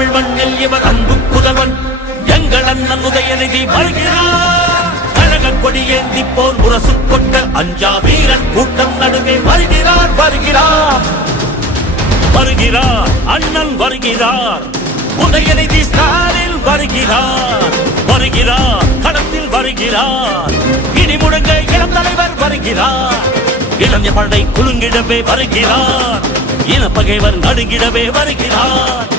தமிழ் மண்ணில் இவர் அன்பு புதவன் எங்கள் அண்ணன் உதயநிதி வருகிறார். கழக கொடி ஏந்தி போர் முரசு கொண்ட அஞ்சா வீரன் கூட்டம் நடுவே வருகிறார் வருகிறார். வருகிறார் அண்ணன் வருகிறார். உதயநிதி ஸ்டாலில் வருகிறார். வருகிறார் களத்தில் வருகிறார். இனி முடங்க இளம் தலைவர் வருகிறார். இளஞ்ச படை குலுங்கிடவே வருகிறார். இன பகைவர் நடுங்கிடவே வருகிறார்.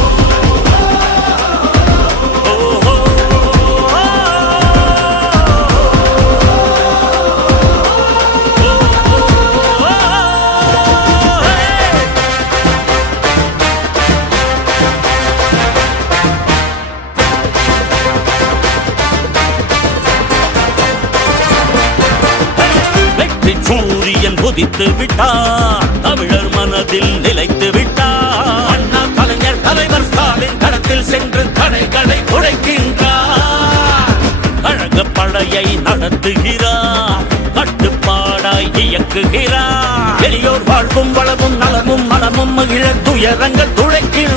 சூரியன் உதித்து விட்டார். தமிழர் மனதில் நிலைத்து விட்டார். அண்ணா கலைஞர் தலைவர் ஸ்டாலின் களத்தில் சென்று தடைகளை உடைக்கின்றார் கழக படையை நடத்துகிறார். கட்டுப்பாடாய் இயக்குகிறார். எளியோர் வாழ்வும் வளமும் நலமும் மனமும் மகிழ துயரங்கள் துளைக்கின்றார்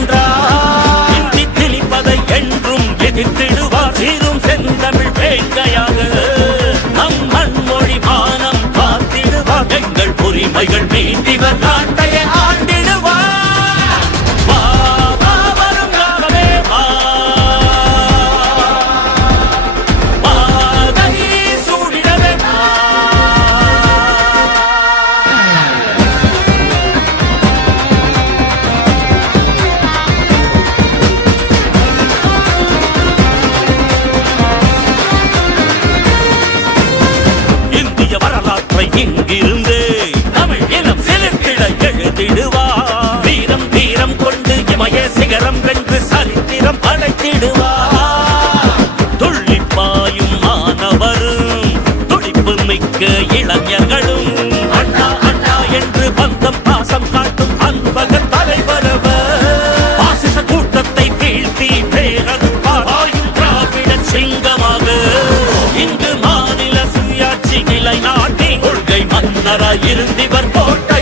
எங்கள் உரிமைகள் சரித்திரம் படைத்திடுவார் துள்ளி பாயும் மாணவரும் துடிப்பு மிக்க இளைஞர்களும். அண்ணா அண்ணா என்று பந்தம் பாசம் காட்டும் அன்பக தலைவரவர். பாசிச கூட்டத்தை வீழ்த்தி பேரது பாயும் திராவிட சிங்கமாக. இங்கு மாநில சுயாட்சி நிலைநாட்டி கொள்கை மன்னராய் இருந்திவர் போட்ட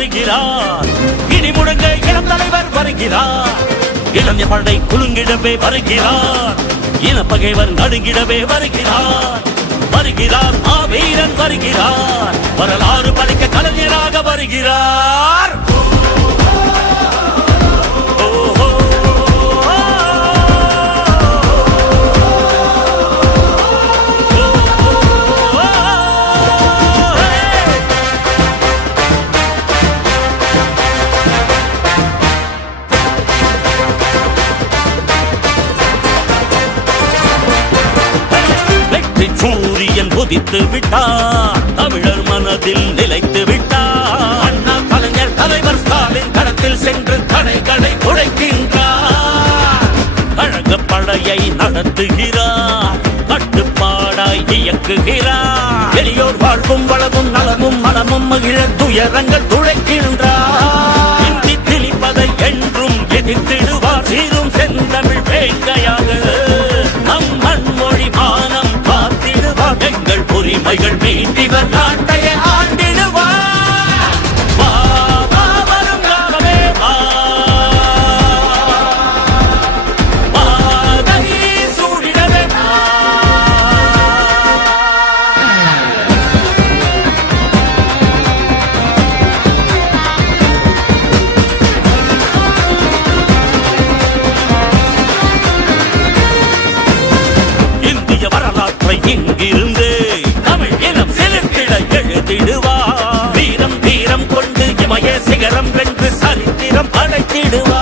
வருகிறார். இனி முழங்க இளம் தலைவர் வருகிறார். இளைஞ படை குலுங்கிடவே வருகிறார். இனப்பகைவர் நடுங்கிடவே வருகிறார். வருகிறார் மாவீரன் வருகிறார். வரலாறு படைக்க கலைஞராக வருகிறார். சூரியன் உதித்து விட்டார். தமிழர் மனதில் நிலைத்து விட்டார். அண்ணா கலைஞர் தலைவர் ஸ்டாலின் கடத்தில் சென்று தடைகளை உடைக்கின்றார் கழக படையை நடத்துகிறார். கட்டுப்பாடாய் இயக்குகிறார். எளியோர் வாழ்வும் வளமும் நலமும் மனமும் மகிழ துயரங்கள் துளைக்கின்றார் விடுவார்